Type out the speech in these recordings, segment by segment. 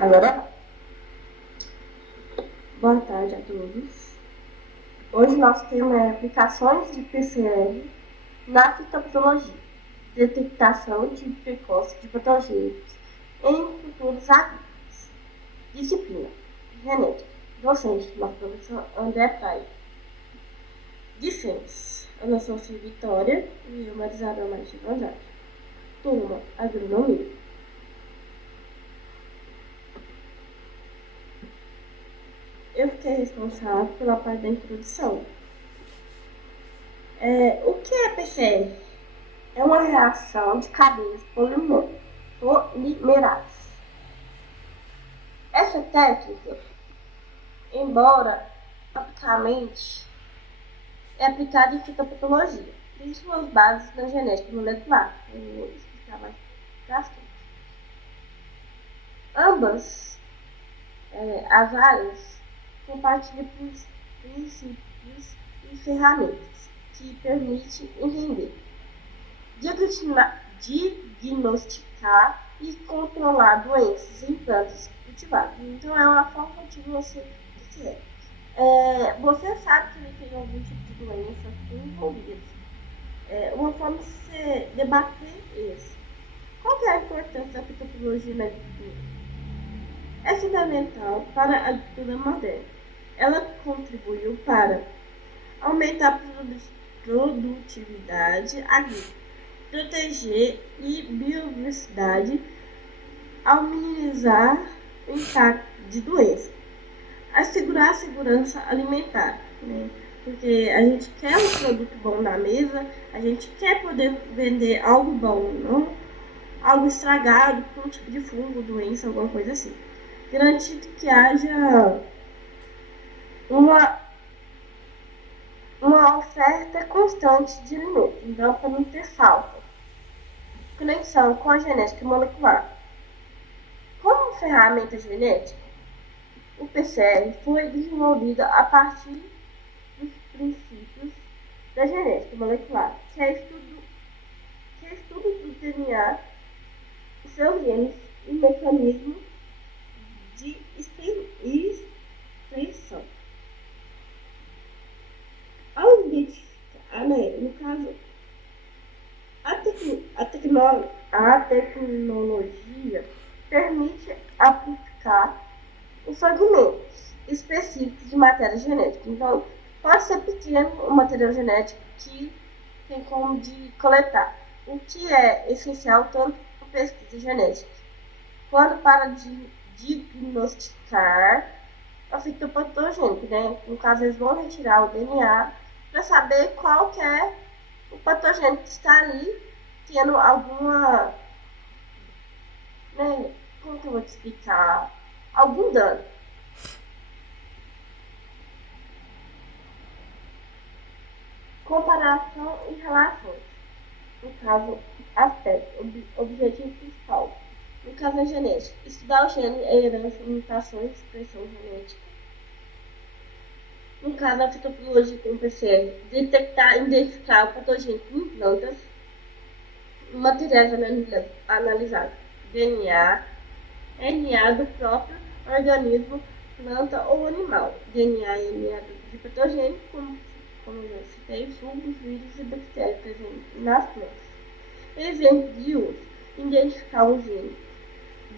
Agora, boa tarde a todos. Hoje nosso tema é aplicações de PCR na fitopatologia, detectação de precoce de patógenos em culturas agrícolas. Disciplina: genética. Docente: nosso professor André Praia. Discentes: Ana Sofia Vitória e eu, Marisabel Martins Andrade. Turma: agronomia. Eu fiquei responsável pela parte da introdução. O que é PCR? É uma reação de cadeias polimerares. Essa técnica, embora aplicamente, é aplicada em fitopatologia, tem suas bases na genética molecular. Eu vou explicar mais bastante. Ambas as áreas compartilham princípios e ferramentas que permitem entender, diagnosticar e controlar doenças em plantas cultivadas. Então é uma forma de você dizer. Você sabe que ele tem algum tipo de doença envolvida. Uma forma de você debater isso. Qual que é a importância da fitopatologia na agricultura? É fundamental para a agricultura moderna. Ela contribuiu para aumentar a produtividade agrícola, proteger a biodiversidade, ao minimizar o impacto de doenças, assegurar a segurança alimentar, né? Porque a gente quer um produto bom na mesa, a gente quer poder vender algo bom, não algo estragado com um tipo de fungo, doença, alguma coisa assim. Garantindo que haja uma oferta constante de alimentos, então para não ter falta. Conexão com a genética molecular. Como ferramenta genética, o PCR foi desenvolvida a partir dos princípios da genética molecular, que é estudo do DNA, seus genes e mecanismos de expressão. Ao identificar, no caso, a tecnologia permite aplicar os fragmentos específicos de matéria genética. Então, pode ser pequeno o material genético que tem como de coletar, o que é essencial tanto para pesquisa genética quanto para diagnosticar a fitopatogênica, né? No caso, eles vão retirar o DNA para saber qual que é o patogênico que está ali tendo alguma, né? Como que eu vou te explicar? Algum dano. Comparação e relações. No caso, aspecto, objetivo principal. No caso, a genética. Estudar o gene, a herança, mutações, expressão genética. No caso, a fitopatologia com PCR. Detectar e identificar o patogênico em plantas. Materiais analisados. DNA, RNA do próprio organismo, planta ou animal. DNA e RNA de patogênico, como eu já citei, fungos, vírus e bactérias presentes nas plantas. Exemplo de uso: identificar um gene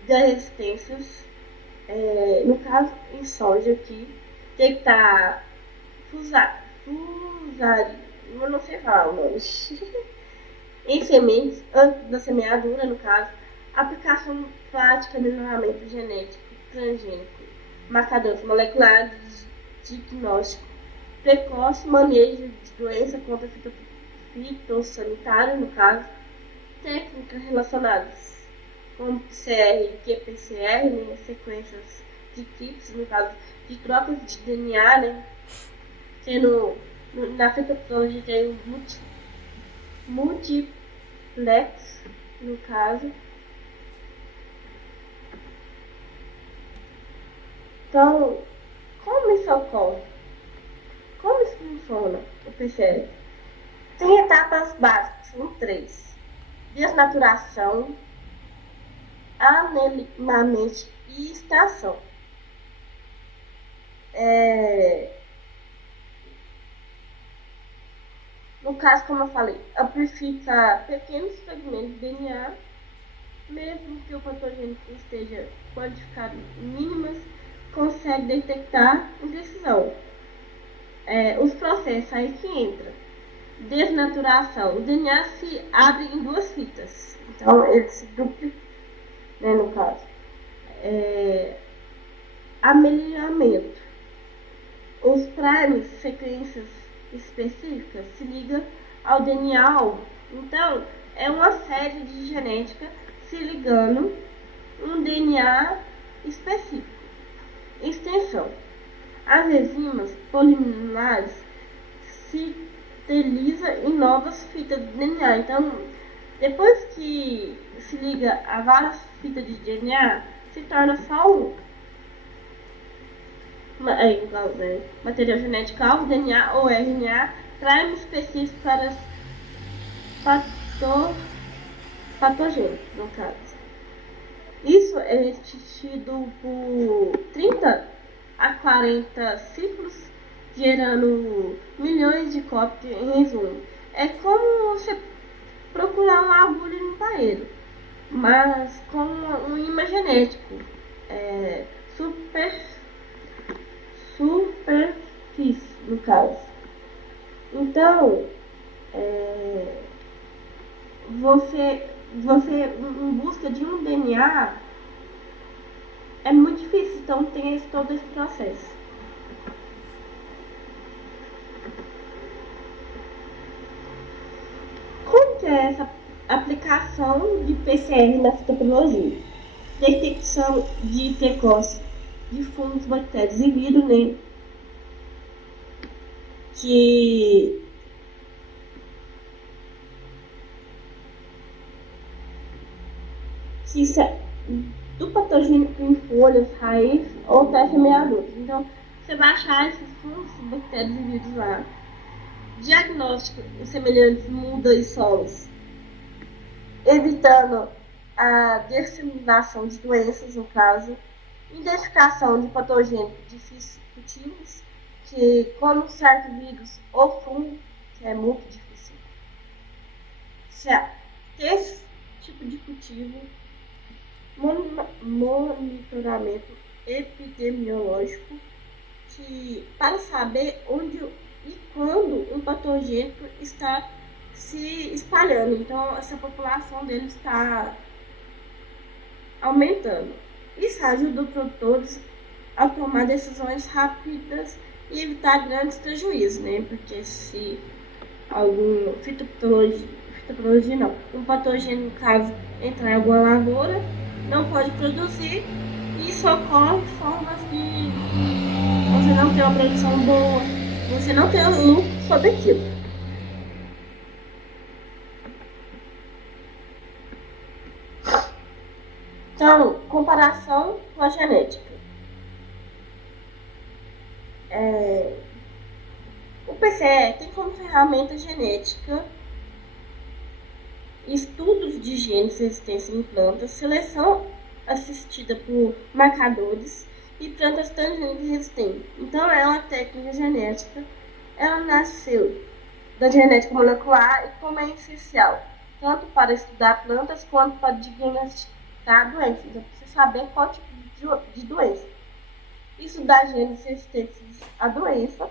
das resistências, no caso em soja aqui, detectar eu não sei falar o nome, em sementes, antes da semeadura, no caso, aplicação prática, melhoramento genético, transgênico, marcadores moleculares, diagnóstico precoce, manejo de doença contra fitossanitário, no caso, técnicas relacionadas com PCR e qPCR, né, sequências de kits, no caso, de trocas de DNA, né, sendo na fitopatologia tem o multiplex, no caso. Então, como isso ocorre? Como isso funciona, o PCR? Tem etapas básicas, são 3. Desnaturação, anemicamente e extração. No caso, como eu falei, amplifica pequenos fragmentos de DNA, mesmo que o patogênico esteja quantificado em mínimas, consegue detectar com precisão. Os processos aí que entram. Desnaturação. O DNA se abre em duas fitas. Então, ele se duplica, né, no caso. Amelinhamento. Os primes, sequências específicas, se ligam ao DNA alvo. Então, é uma série de genética se ligando um DNA específico. Extensão. As enzimas polimerase sintetiza em novas fitas de DNA. Então, depois que se liga a várias fitas de DNA, se torna só um. Material genético alvo, DNA ou RNA, prime específico para patogênicos, no caso. Isso é repetido por 30 a 40 ciclos, gerando milhões de cópias em resumo. É como você procurar uma agulha no paeiro, mas com um imã genético. Super superfície, no caso. Então, você em busca de um DNA é muito difícil, então tem todo esse processo. Como que é essa aplicação de PCR na fitopatologia? Detecção de precoce de fungos, bactérias e vírus, né? Que isso é do patogênico em folhas, raiz ou até semeaduras. Então, você vai achar esses fungos, bactérias e vírus lá. Diagnóstico em semelhantes mudas e solos, evitando a disseminação de doenças, no caso. Identificação de patogênicos disruptivos, que como certo vírus ou fungo, que é muito difícil. Esse tipo de cultivo, monitoramento epidemiológico, que para saber onde e quando um patogênico está se espalhando. Então, essa população dele está aumentando. Isso ajuda os produtores a tomar decisões rápidas e evitar grandes prejuízos, né? Porque se algum fitopatologia não, um patogênio, no caso, entrar em alguma lavoura, não pode produzir, e isso ocorre de formas de você não ter uma produção boa, você não ter lucro sobre aquilo. Então, comparação com a genética. O PCE tem como ferramenta genética estudos de genes resistentes em plantas, seleção assistida por marcadores e plantas transgênicas resistentes. Então, é uma técnica genética. Ela nasceu da genética molecular e como é essencial, tanto para estudar plantas quanto para diagnosticar doenças. Então, você saber qual tipo de doença. Estudar genes resistentes à doença,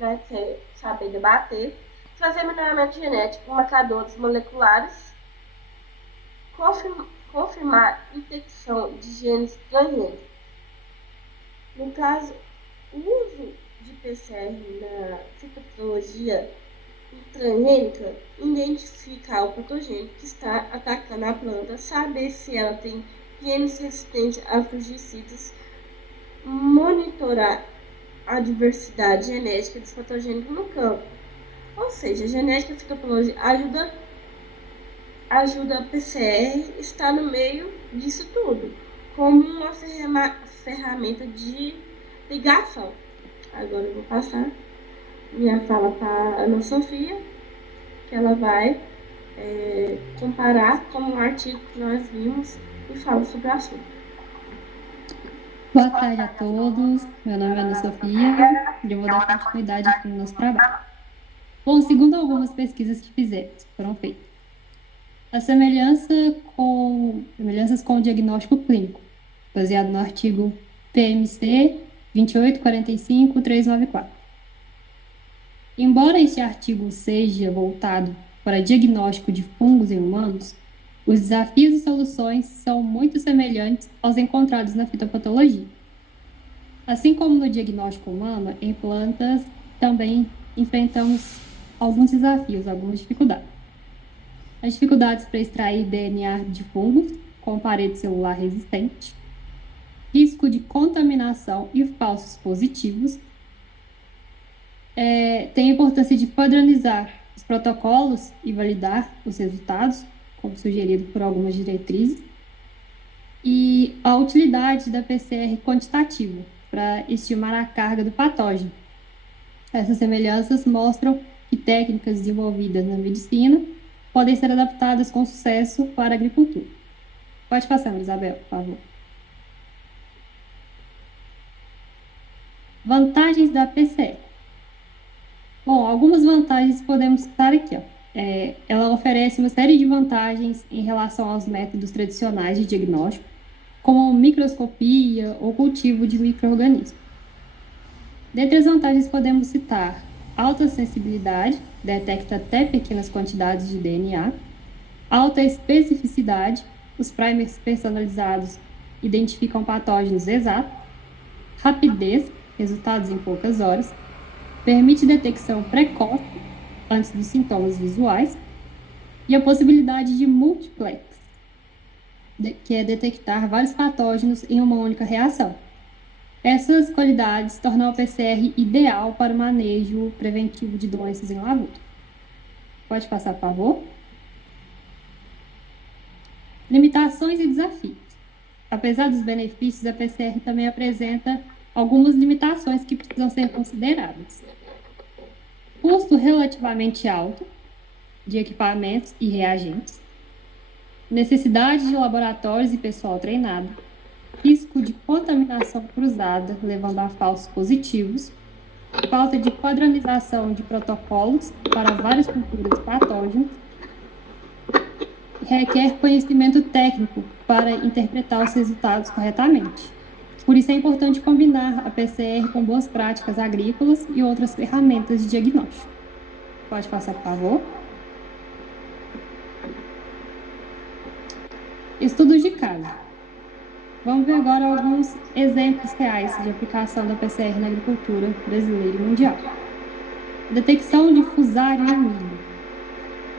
né, você saber debater. Fazer melhoramento genético com marcadores moleculares. Confirmar infecção de genes transgênicos. No caso, o uso de PCR na citopatologia transgênica identificar o patogênico que está atacando a planta, saber se ela tem genes resistentes a fungicidas, monitorar a diversidade genética dos patogênicos no campo. Ou seja, a genética e a fitopatologia ajuda a PCR está no meio disso tudo, como uma ferramenta de ligação. Agora eu vou passar minha fala para a Ana Sofia, que ela vai comparar como um artigo que nós vimos e falo sobre o assunto. Boa tarde a todos. Meu nome é Ana Sofia e eu vou dar continuidade aqui no nosso trabalho. Bom, segundo algumas pesquisas que fizemos, foram feitas, semelhanças com o diagnóstico clínico, baseado no artigo PMC 2845394. Embora este artigo seja voltado para diagnóstico de fungos em humanos, os desafios e soluções são muito semelhantes aos encontrados na fitopatologia. Assim como no diagnóstico humano, em plantas também enfrentamos alguns desafios, algumas dificuldades. As dificuldades para extrair DNA de fungos com parede celular resistente, risco de contaminação e falsos positivos. Tem a importância de padronizar os protocolos e validar os resultados, como sugerido por algumas diretrizes, e a utilidade da PCR quantitativa para estimar a carga do patógeno. Essas semelhanças mostram que técnicas desenvolvidas na medicina podem ser adaptadas com sucesso para a agricultura. Pode passar, Isabel, por favor. Vantagens da PCR. Bom, algumas vantagens podemos citar aqui. Ela oferece uma série de vantagens em relação aos métodos tradicionais de diagnóstico, como microscopia ou cultivo de micro-organismos. Dentre as vantagens podemos citar alta sensibilidade, detecta até pequenas quantidades de DNA, alta especificidade, os primers personalizados identificam patógenos exatos, rapidez, resultados em poucas horas, permite detecção precoce antes dos sintomas visuais e a possibilidade de multiplex, que é detectar vários patógenos em uma única reação. Essas qualidades tornam a PCR ideal para o manejo preventivo de doenças em lavoura. Pode passar, por favor. Limitações e desafios. Apesar dos benefícios, a PCR também apresenta algumas limitações que precisam ser consideradas. Custo relativamente alto de equipamentos e reagentes, necessidade de laboratórios e pessoal treinado, risco de contaminação cruzada, levando a falsos positivos, falta de padronização de protocolos para várias culturas patógenas, requer conhecimento técnico para interpretar os resultados corretamente. Por isso é importante combinar a PCR com boas práticas agrícolas e outras ferramentas de diagnóstico. Pode passar, por favor. Estudos de caso. Vamos ver agora alguns exemplos reais de aplicação da PCR na agricultura brasileira e mundial. Detecção de fusário no milho.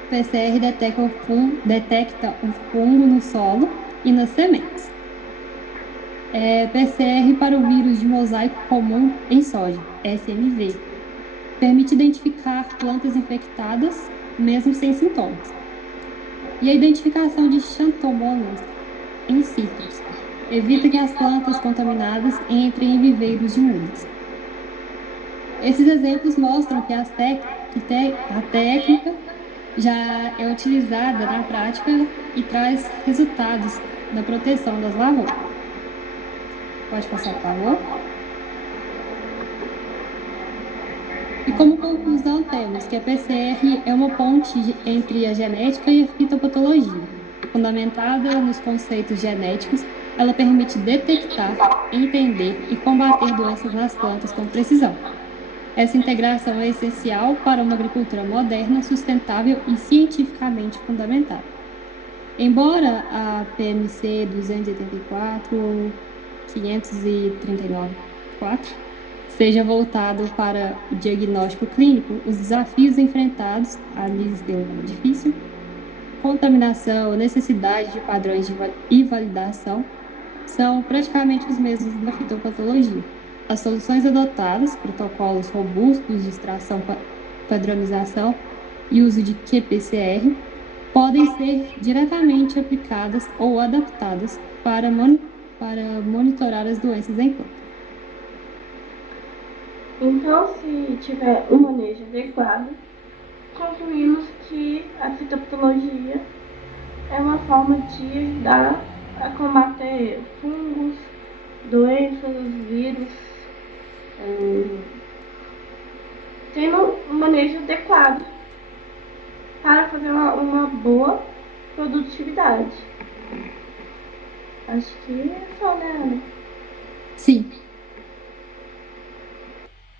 PCR detecta o fungo no solo e nas sementes. PCR para o vírus de mosaico comum em soja, SMV. Permite identificar plantas infectadas, mesmo sem sintomas. E a identificação de xantomonas em citros. Evita que as plantas contaminadas entrem em viveiros de mudas. Esses exemplos mostram que a técnica já é utilizada na prática e traz resultados na proteção das lavouras. Pode passar, por favor. E como conclusão temos que a PCR é uma ponte entre a genética e a fitopatologia. Fundamentada nos conceitos genéticos, ela permite detectar, entender e combater doenças nas plantas com precisão. Essa integração é essencial para uma agricultura moderna, sustentável e cientificamente fundamentada. Embora a PMC 284 539-4 seja voltado para o diagnóstico clínico, os desafios enfrentados, a Liz deu um nome difícil, contaminação, necessidade de padrões e validação, são praticamente os mesmos da fitopatologia. As soluções adotadas, protocolos robustos de extração, padronização e uso de qPCR, podem ser diretamente aplicadas ou adaptadas para monitorar as doenças em planta. Então, se tiver um manejo adequado, concluímos que a fitopatologia é uma forma de ajudar a combater fungos, doenças, vírus, tendo um manejo adequado para fazer uma boa produtividade. Acho que é só, né, Ana? Sim.